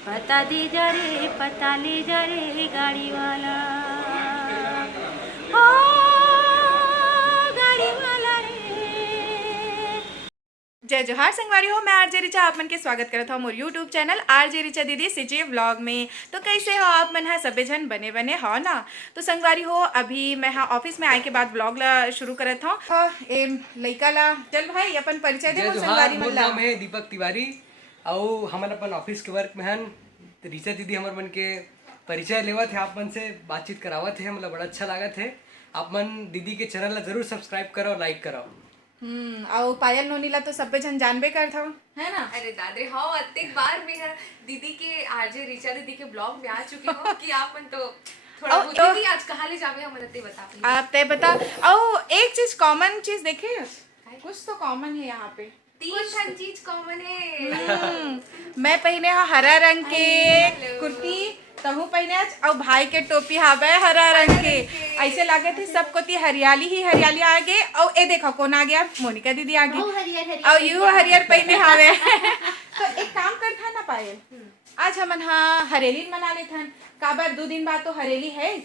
पता दे जा रे, पता ले जा रे गाड़ी वाला, ओ गाड़ी वाला रे। जय जोहार संगवारी हो। मैं आरजे रिचा आप मन के स्वागत करत हूँ मोर यूट्यूब चैनल आरजे रिचा दीदी सिटी व्लॉग में। तो कैसे हो आप मन? सबे जन बने बने हो ना? तो संगवारी हो, अभी मैं ऑफिस में आए के बाद व्लॉग ला शुरू करत हूँ। लइका ला चल भाई अपन परिचय दे संगवारी मन ला। मैं दीपक तिवारी और हमन अपन ऑफिस के वर्क में हन रिचा दीदी हमर मन के परिचय लेवत है, आप मन से बातचीत करावत है, मतलब बड़ा अच्छा लागत है। आप मन दीदी के चैनल ला जरूर सब्सक्राइब करो, लाइक करो। और पायल नोनीला तो सबे जन जानबे करत हो, है ना? अरे दादरे हाँ, अत्येक बार मैं दीदी के आरजे रिचा दीदी के ब्लॉग में आ चुकी हूँ कि आप मन तो थोड़ा बहुत दीदी आज कहाँ ले जावे हम अत्ते बता आप तय बता। और एक चीज कॉमन चीज देखे, कुछ तो कॉमन है यहाँ पे। तीन चीज कॉमन है। मैं पहने हो हरा रंग के कुर्ती, तहु पहने और भाई के टोपी हावे हरा रंग के। ऐसे लागे थे सबको ती हरियाली ही हरियाली आ गए। और ए देखो कौन आ गया, मोनिका दीदी आ गई और यू हरियर पहने हावे। तो एक काम कर था ना पायल, आज हमन हाँ हरेली मना ले थन। काबर 2 दिन बाद तो हरेली है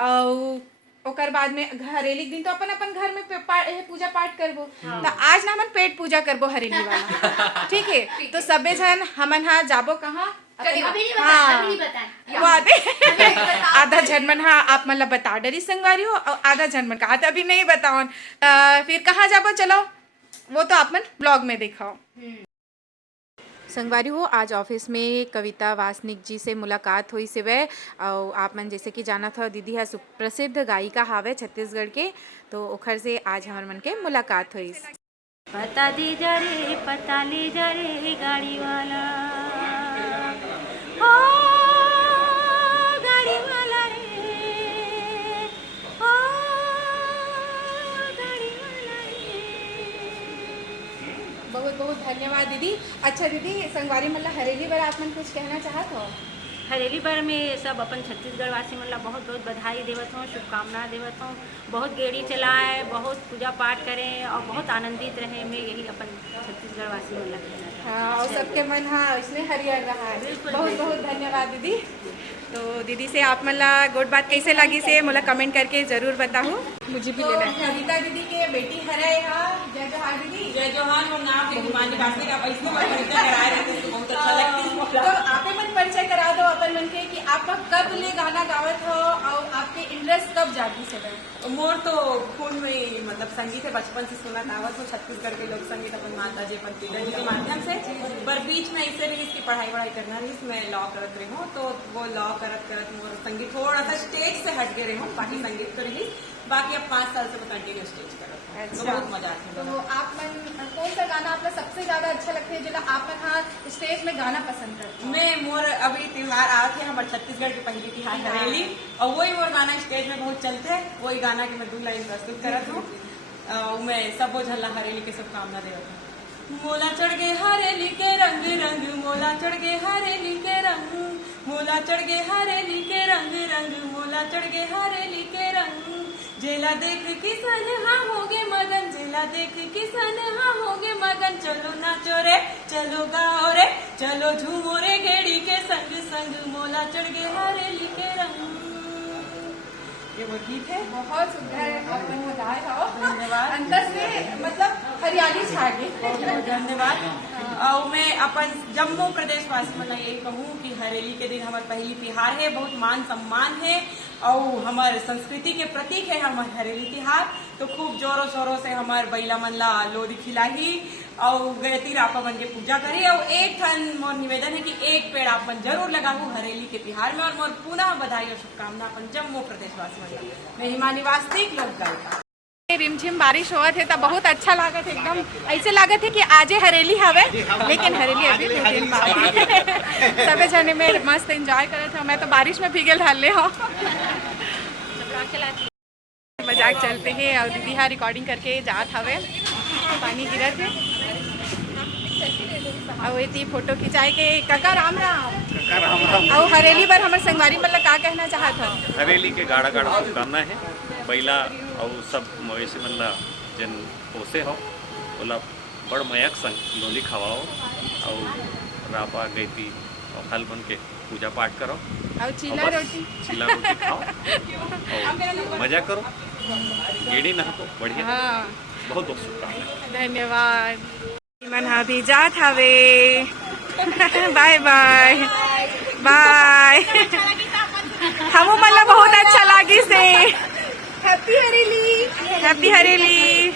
और ओकर बाद में हरेली दिन तो अपन अपन घर में पूजा पाठ करबो। तो आज ना हमन पेट पूजा करबो हरेली वाला। ठीक है? तो सबे जन हमन हाँ जाबो कहाँ? आधा जनमन हाँ आप मतलब बता डरी संगवारी हो, और आधा जनमन कहा था अभी नहीं बताओ। फिर कहाँ जाबो चलो, वो तो आप मन ब्लॉग में दिखाओ। संगवारी हो, आज ऑफिस में कविता वासनिक जी से मुलाकात हुई से वह, और आप मन जैसे कि जाना था दीदी है सुप्रसिद्ध गायिका हावे छत्तीसगढ़ के, तो ओखर से आज हमार मन के मुलाकात हुई। पता दे जा रे, पता ले जा रे गाड़ी वाला, ओ गाड़ी वाला रे, ओ गाड़ी वाला रे। बहुत बहुत धन्यवाद दीदी। अच्छा दीदी, संगवारी मतलब हरेली बार आप मन कुछ कहना चाहत हो? हरेली बार में सब अपन छत्तीसगढ़ वासी मन ला बहुत बहुत बधाई देवत हूँ, शुभकामना देवत हूँ। बहुत गेड़ी चलाएं, बहुत पूजा पाठ करें और बहुत आनंदित रहें। मैं यही अपन छत्तीसगढ़ वासी मन ला कहना चाहती हूँ। हाँ, और सबके मन हाँ इसमें हरियर रहा है। बिल्कुल, बहुत बिल्कुल। बहुत धन्यवाद दीदी। तो दीदी से आप मन ला गुड बात कैसे लगी से मोला कमेंट करके जरूर बताओ। मुझे भी लेना है। कविता दीदी के बेटी हरे यहाँ। जय जोहार दीदी। जय जोहार। हम नाम हिमानी बासी का ऐसे परिचय कराए रहते हैं, बहुत अच्छा लगती है। तो आपे मन परिचय करा दो अपन मन के कि आप कब ले गाना गावत हो और आपके इंटरेस्ट कब जागी से गए? मोर तो खून में मतलब संगीत है, बचपन से सुना आवत हो। छत्तीसगढ़ के लोक संगीत अपन माता जी अपन पिताजी के माध्यम से, पर बीच में ऐसे रही इसकी पढ़ाई करना रही, मैं लॉ करत रही हूँ। तो वो लॉ करत करत मोर संगीत थोड़ा सा स्टेज से हट गए रही हूँ, बाकी संगीत तो रही। बाकी अब 5 साल से मैं कंटिन्यू स्टेज करत हूँ। तो बहुत मजा आता है। तो आप मन कौन सा गाना आपको सबसे ज्यादा अच्छा लगता है, जो आप मन हाँ स्टेज में गाना पसंद करते हैं? मैं मोर अभी त्योहार आते हैं हमारे छत्तीसगढ़ के पहली त्योहार हरेली, और वही मोर गाना स्टेज में बहुत चलते हैं। वही गाना की मैं 2 लाइन प्रस्तुत करत हूँ। मैं सब झल्ला हरेली के शुभकामना देवत हूँ। मोला चढ़ गए हरेली के रंग रंग, मोला चढ़ गए हरेली के रंग, मोला चढ़ गए हरेली के रंग रंग, मोला चढ़ गए हरेली के रंग। जेला देख किसान हाँ होगे मगन, जेला देख किसान हाँ होगे मगन। चलो नाचो रे, चलो गाओ रे, चलो झूमो रे गेड़ी के संग संग, मोला चढ़ गए हरेली के रंग। ये वो गीत है। बहुत सुंदर अपन बताए हो। धन्यवाद। अंदर से मतलब हरियाली छा गई। बहुत बहुत धन्यवाद। और मैं अपन जम्मू प्रदेश वासी मतलब यही कहूँ कि हरेली के दिन हमारे पहली त्योहार है, बहुत मान सम्मान है और हमारे संस्कृति के प्रतीक है हमारे हरेली त्योहार। तो खूब जोरों शोरों से हमारे बैला मन ला लोरी खिलाई और गयती रापा बन के पूजा करी। और एक ठन मोर निवेदन है कि एक पेड़ आप जरूर लगाऊ हरेली के त्योहार में। और मोर पुनः बधाई और शुभकामना अपन जम्मू प्रदेश वासी मन। मैं हिमानी वास्तविक लोक गायिका। रिमझिम बारिश होत है तो बहुत अच्छा लागत है, एकदम ऐसे लागत है कि आजे हरेली हवे, लेकिन हरेली अभी 2 दिन बाद। सबे जने में मस्त एंजॉय करत हो। मैं तो बारिश में भीगल हल्ले हो। मजाक चलते हैं और दीदी हाँ रिकॉर्डिंग करके जात हवे, पानी गिरत है और ये फोटो खिंचाए के। काका राम राम। और हरेली पर हमारे संगवारी मतलब का कहना चाहत हो? हरेली के गाढ़ा गाढ़ा शुभकामना है। बैला और सब मवेशी मन ला जन पोसे हो ओला बड़ मयक संग लोली खवाओ और रापा गईती और हल बन के पूजा पाठ करो और और चीला बस रोटी चिल्ला रोटी खाओ और मजा करो, गेड़ी नहातो बढ़िया। हाँ बहुत बहुत शुभकामनाएं। धन्यवाद। मन अभी जात हवे बाय बाय बाय। हमू मन ला बहुत अच्छा लागी से। Happy Hareli, happy Hareli.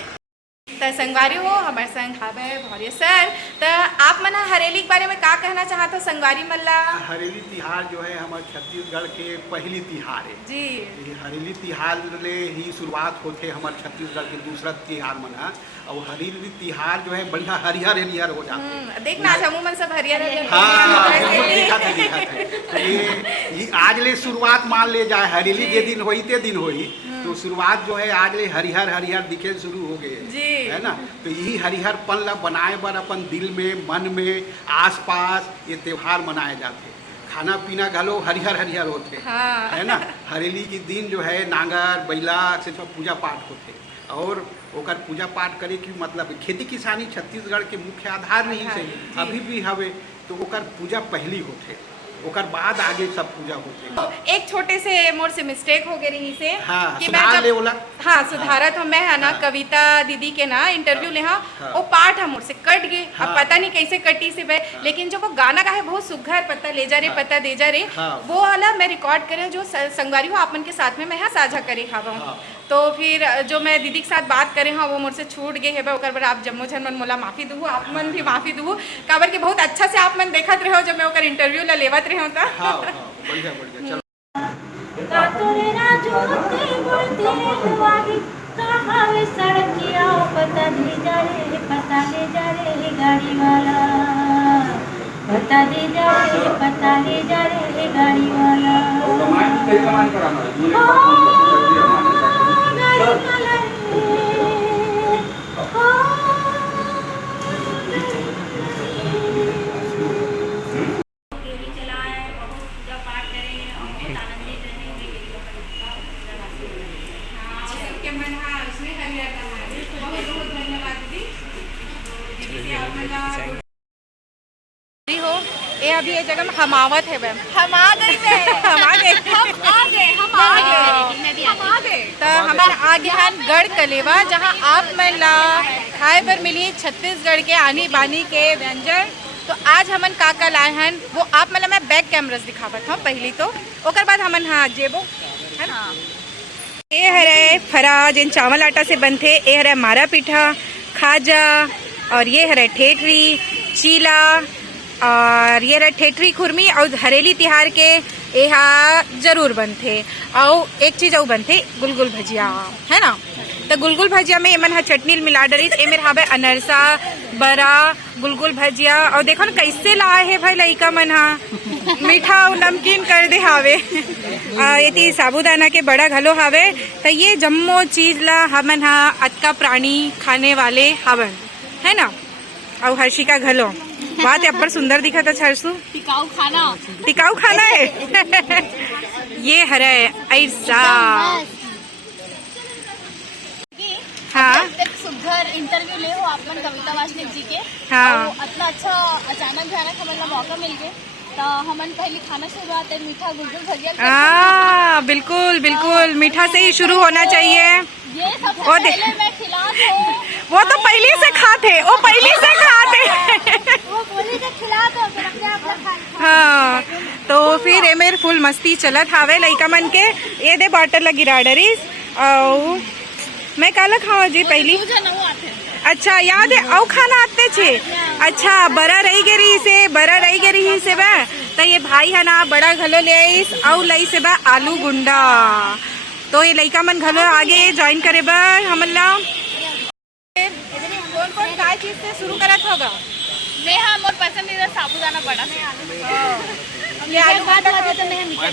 तो संगवारी हो हमारे संग हावे भौरिया सर। तो आप मन हरेली के बारे में का कहना चाहत हो संगवारी मन ला? हरेली तिहार जो है हमारे छत्तीसगढ़ के पहली तिहार है जी ये हरेली तिहार ले ही शुरुआत होते हमारे छत्तीसगढ़ के दूसरा तिहार मना। और हरेली तिहार जो है बढ़िया हरिहर हरिहर हो जाते हैं। देखना आज हमू मन सब हरियर हरियर हाँ दिखा था। तो ये आज ले शुरुआत मान ले जाए हरेली जे दिन होई ते दिन होई तो शुरुआत जो है आज ले हरिहर हरिहर दिखे शुरू हो गए जी है ना। तो यही हरिहरपन ला बनाए बर अपन दिल में मन में आसपास ये त्योहार मनाए जाते। खाना पीना घलो हरिहर हरिहर होते हाँ। है ना। हरेली के दिन जो है नांगर बैला से सब पूजा पाठ होते और ओकर पूजा पाठ करे की मतलब खेती किसानी छत्तीसगढ़ के मुख्य आधार नहीं से अभी भी हवे। तो ओकर पूजा पहली होते ओकर बाद आगे सब पूजा होते। एक छोटे से मोर से मिस्टेक हो गई रही से हाँ, कि सुधार ले ओला। हाँ सुधारत हम मैं है ना हाँ। कविता दीदी के ना इंटरव्यू ले हाँ हाँ। वो पार्ट हम मोर से कट गए। हाँ। अब पता नहीं कैसे कटी से बे लेकिन जो वो गाना का है बहुत सुघर पता ले जा रे हाँ। पता दे जा रे हाँ। वो वाला मैं रिकॉर्ड करे जो संगवारी हो आप मन के साथ में मैं यहाँ साझा करे खावा हाँ। तो फिर जो मैं दीदी के साथ बात करे हाँ वो मुझसे छूट गए है ओकर बर आप जम्मो झन मन मोला माफी दू आप मन भी माफी दू काबर की बहुत अच्छा से आप मन देखत रहे हो जब मैं ओकर इंटरव्यू ला लेवत रहे हो तो हाँ हाँ बढ़िया बढ़िया चलो। कातुरे राजोते बोलते हुआगी कहावे सड़किया पता ले जा रे पता ले जा रे गाड़ी वाला पता दे जा रे पता ले जा रे गाड़ी वाला गाड़ी वाला गेड़ी चलाए बहुत पूजा पाठ करें और बहुत आनंदित रहेंगे। सबके मन हाँ उसमें हरियर रहा है। बहुत बहुत धन्यवाद दीदी आप मन हो ये अभी ये जगह में हम आवत है मैम हम आ गए हम आ गए तो हमारे आगे हैं गढ़ कलेवा जहाँ आप मन ला खाए पर मिली छत्तीसगढ़ के आनी बानी के व्यंजन। तो आज हमन का लाए हैं वो आप मतलब मैं बैक कैमरास दिखावत हूँ पहली तो ओकर बाद हमन हाँ जेबो है ना। ये हरे फरा जिन चावल आटा से बनते ये हरे मारा पीठा खाजा और ये हरे ठेठरी चीला और ये रहे ठेठरी खुरमी और हरेली तिहार के यहाँ जरूर बनते। और एक चीज़ और बनते गुलगुल भजिया है ना। तो गुलगुल भजिया में एमन चटनी मिला डरी एमेर हावे अनरसा बरा गुलगुल भजिया और देखो ना कैसे लाए है भाई लइका मन हा मीठा और नमकीन कर दे हावे ये साबूदाना के बड़ा घलो हावे। तो ये जम्मो चीज ला हमन हा अतका प्राणी खाने वाले हवन है ना। और हर्षिका घलो बात अब्बर सुंदर दिखा था हर्षु टिकाऊ खाना है ये हरे ऐसा हाँ सुघर इंटरव्यू ले हो आप मन कविता वासनिक जी के हाँ। और इतना अच्छा अचानक भयानक हमें मौका मिल गया तो हमन पहले खाना शुरुआत है मीठा गुलगुल भजिया। बिल्कुल बिल्कुल मीठा से ही शुरू होना चाहिए। ये सबसे पहले मैं खिलात हूँ वो तो पहले से खाते वो पहले से खाते वो बोली से खिलात हो फिर अपने आप खा। हाँ तो फिर ये मेरे फुल मस्ती चलत हावे लइका मन के ये दे बॉटल लगी राडरीस और मैं काला खावा जी पहली अच्छा याद है औ खाना आते छे अच्छा बड़ा रही गरी से बा तो ये भाई है ना बड़ा घलो ले आईस औ लई से बा आलू गुंडा। तो ये लइका मन घलो आगे ज्वाइन करे बा हमन ला कौन कौन का चीज से शुरू करत होगा। मैं हाँ मोर पसंदीदा साबूदाना बड़ा से ये आलू बात लगे तो मैं मीठा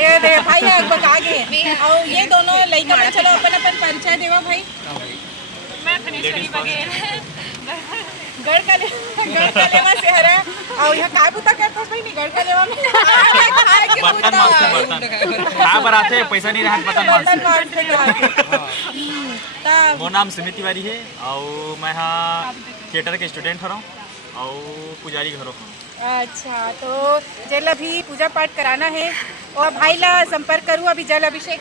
ये दे भाई है बका के और ये दोनों लइका मन चलो अपन अपन परिचय देवा भाई। मैं फनेश्वरी बघेल गढ़ का लेवा से हरे और यहाँ काय बुता करता भाई नहीं गढ़ का लेवा में खाए के बुता खा बर आथे पैसा नहीं रहत बतन बर्तन मानसे मार मोर नाम सुमित तिवारी है और मैं हाँ थिएटर के स्टूडेंट हूँ और पुजारी घरों हूँ। अच्छा, तो जल अभी पूजा पाठ कराना है और भाई ला संपर्क करूँ अभी जल अभिषेक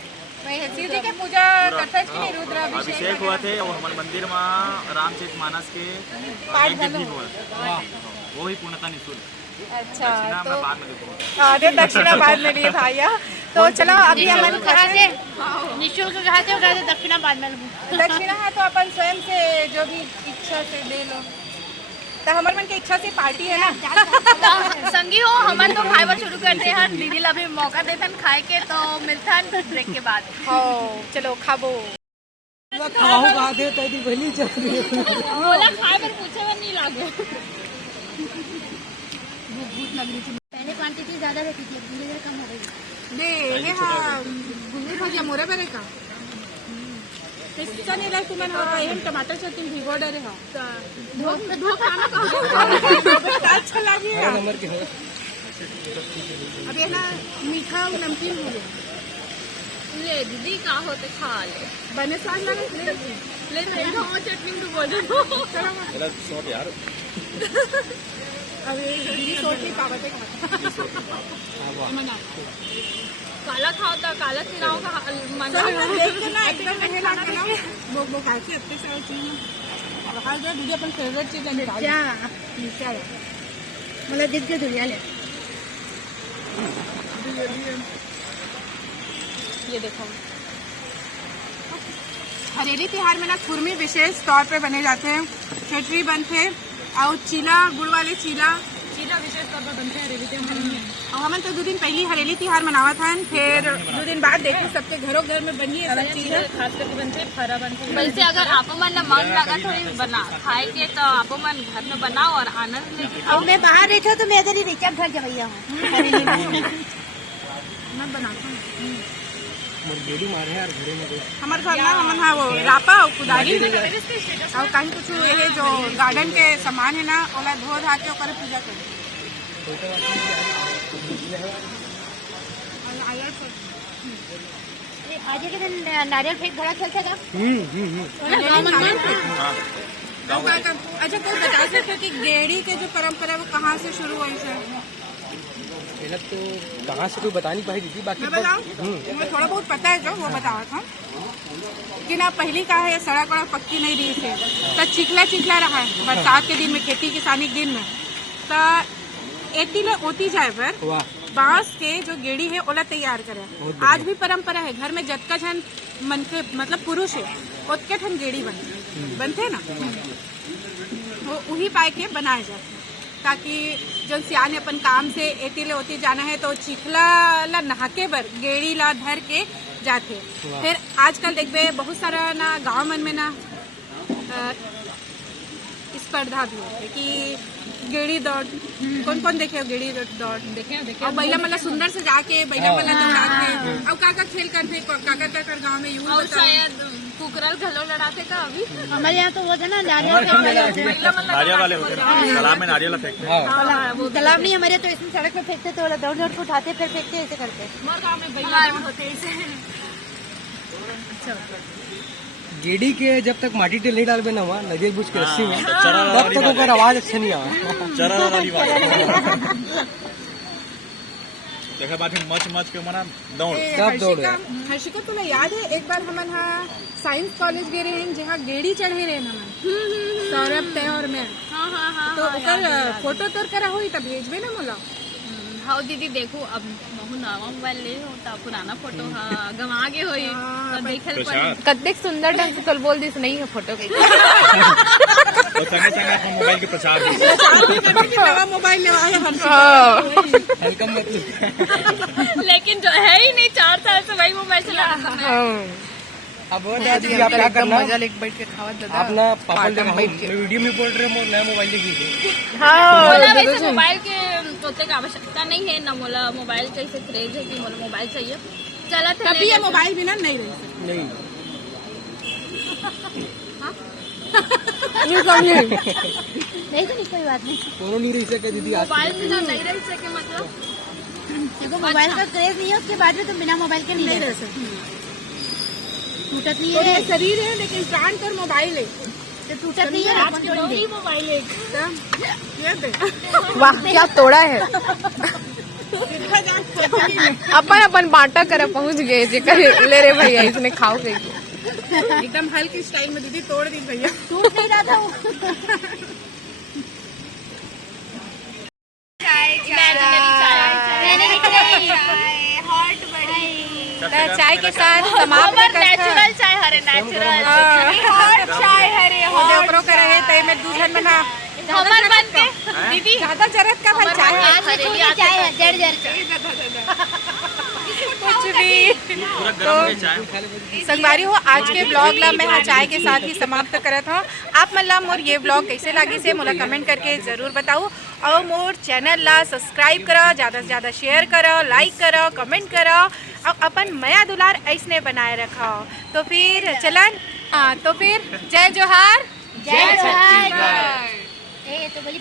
शिव जी के पूजा करते कि नहीं रुद्र अभिषेक हुआ थे और हमारे मंदिर में रामचरितमानस के यज्ञ भी हुआ, वो ही पूर्णतः निःशुल्क। अच्छा, दक्षिणा तो मैं बाद में दूंगा। आधे दक्षिणा बाद में लिए भैया। तो चलो अभी हम निःशुल्क कहा थे दक्षिणा बाद में दक्षिणा है तो अपन स्वयं से जो भी इच्छा से दे लो, तो हमारे मन की इच्छा से पार्टी है ना। संगी हो हमन तो खाए शुरू करते हैं, दीदी ला भी मौका देथन खाए के, तो मिलथन ब्रेक के बाद। हो चलो खाबो बोला खाए पर पूछे हुए नहीं लागे। पहले क्वांटिटी ज्यादा रहती थी, धीरे धीरे कम हो गई। दे हे हा गुंगी भाजी मोरे बरे का तेचा नेला तुम्हें हा एम टमाटर चटनी भिगो डरे हा धो खाना का अच्छा लगी है। अब ये ना मीठा और नमकीन हो गया। ले दीदी का होते खा ले बने स्वाद लगे ले मैं चटनी तो बोल दो। चलो शॉट यार, अब ये हिंदी सोच नहीं पावते काला खाओ तो काला खिलाओ का मजा देख के ना एकदम नहीं लगा ना वो खाती अच्छे से और चीज अब हर जो दीदी अपन फेवरेट चीज है क्या क्या मतलब दिल के दुनिया ले। ये देखो हरेली त्योहार में ना खुरमी विशेष तौर पे बने जाते हैं, खिचड़ी बनते हैं और चीला गुड़ वाले चीला विशेष तौर पर बनते हैं हरेली त्योहार में। और हमन तो 2 दिन पहले हरेली त्योहार मनावा था, फिर 2 दिन बाद देखो सबके घरों घर में बनी है सब चीजें, खास करके बनते फरा बनते। वैसे अगर आप मन मन लगा थोड़ी बना खाए के तो आप मन घर में बनाओ और आनंद लेके। अब मैं बाहर बैठा तो मैं इधर ही रिचार्ज भर जवैया हूँ। मैं बनाता हूँ हमारे घर में हमन हाँ वो रापा और कुदारी और कहीं कुछ ये जो गार्डन के सामान है ना ओला धो धा के ओकर पूजा कर। आज के दिन नारियल फेंक बड़ा चलता था। अच्छा कोई बता सकते कि गेड़ी के जो परंपरा वो कहाँ से शुरू हुई है? तो कहाँ से कोई बता नहीं पाई दीदी, बाकी मैं बताऊँ मुझे थोड़ा बहुत पता है जो वो बताया था कि ना पहली का है सड़क वड़क पक्की नहीं रही थी तो चिखला रहा है बरसात के दिन में, खेती किसानी के दिन में, तो एती ले ओती जाए पर बांस के जो गेड़ी है ओला तैयार करे। आज भी परंपरा है, घर में जतका जन मन के मतलब पुरुष है ओतके ठन गेड़ी बनते ना वो वही पाए के बनाए जाते ताकि जो सियाने अपन काम से एती ले ओती जाना है तो चिखला ला नहाके बर गेड़ी ला धर के जाते। फिर आजकल देखबे बहुत सारा ना गांव मन में ना स्पर्धा भी होती है कि गेड़ी दौड़ कौन कौन देखे गेड़ी दौड़ देखे और बैला मतलब सुंदर से जाके बैला वाला दौड़ाते और काका खेल करते काका गाँव में यूं शायद कुकरल घलो लड़ाते का अभी हमारे यहाँ तो वो था ना नारियल वाले होते हैं, तालाब में नारियल फेंकते हैं। तालाब नहीं हमारे तो इसमें सड़क पे फेंकते तो दौड़ दौड़ के उठाते फिर फेंकते ऐसे करते। हमारे गाँव में बैला होते ऐसे। गेड़ी के जब तक माटी टेल नहीं डालबे ना वहाँ नदिया बुझ के रस्सी में तब तक ओकर आवाज अच्छा नहीं आवा। चरा वाली बात देखा बाद में मच के मना दौड़ कब दौड़े हर्षिका तुला याद है एक बार हमन हाँ साइंस कॉलेज गए रहे जहाँ गेड़ी चढ़े रहे हमन सौरभ तय और मैं तो ओकर फोटो तोर करा हुई तब भेजबे ना मोला। हाँ दीदी देखो अब बहु नवा मोबाइल ले हो तो पुराना फोटो हाँ गवा गे होई तो देखल कद्देक सुंदर ढंग से तोल बोल दिस नहीं है फोटो के और संगे संगे अपन मोबाइल के प्रचार नवा मोबाइल लेवाए वेलकम मतलब लेकिन जो है ही नहीं 4 साल से वही मोबाइल चला रहा है। अब दादी आप क्या करना मजा लेके बैठ के खावा दादा अपना पापा वीडियो में बोल रहे नया मोबाइल देखिए। बोला वैसे मोबाइल के तोते का आवश्यकता नहीं है ना, मोला मोबाइल का ऐसे क्रेज है कि मोला मोबाइल चाहिए चला था तभी ये मोबाइल बिना नहीं रह सकते नहीं नहीं तो नहीं कोई बात नहीं दोनों नहीं रह सके दीदी आज मोबाइल बिना नहीं रह सके मतलब देखो मोबाइल का क्रेज नहीं है उसके बाद में तुम बिना मोबाइल के नहीं रह सकते। टूटत नहीं तो है ये शरीर है लेकिन प्राण पर मोबाइल है वाह क्या तोड़ा है। अपन अपन बांटा कर पहुंच गए जेकर ले रे भैया इसने खाओ के एकदम हल्की स्टाइल में दीदी तोड़ दी भैया। टूट नहीं रहा था चाय के साथ समाप्त नेचुरल चाय हरे नेचुरल चाय हरे हो करे है तई में दूधन में ना हमर बन के दीदी ज्यादा जरूरत का भाई चाय चाय है जड़ कुछ भी पूरा गर्म हो गया चाय। संगवारी हो आज के ब्लॉग ला मैं हाँ चाय के साथ ही समाप्त करत हूँ। आप मतलब मोर ये ब्लॉग कैसे लगी से मोला कमेंट करके जरूर बताओ और मोर चैनल ला सब्सक्राइब करो, ज़्यादा से ज़्यादा शेयर करो, लाइक करो, कमेंट करो और अपन माया दुलार ऐसने बनाए रखो। तो फिर चलन तो फिर जय जोहार जय जोहार। ए तो बोली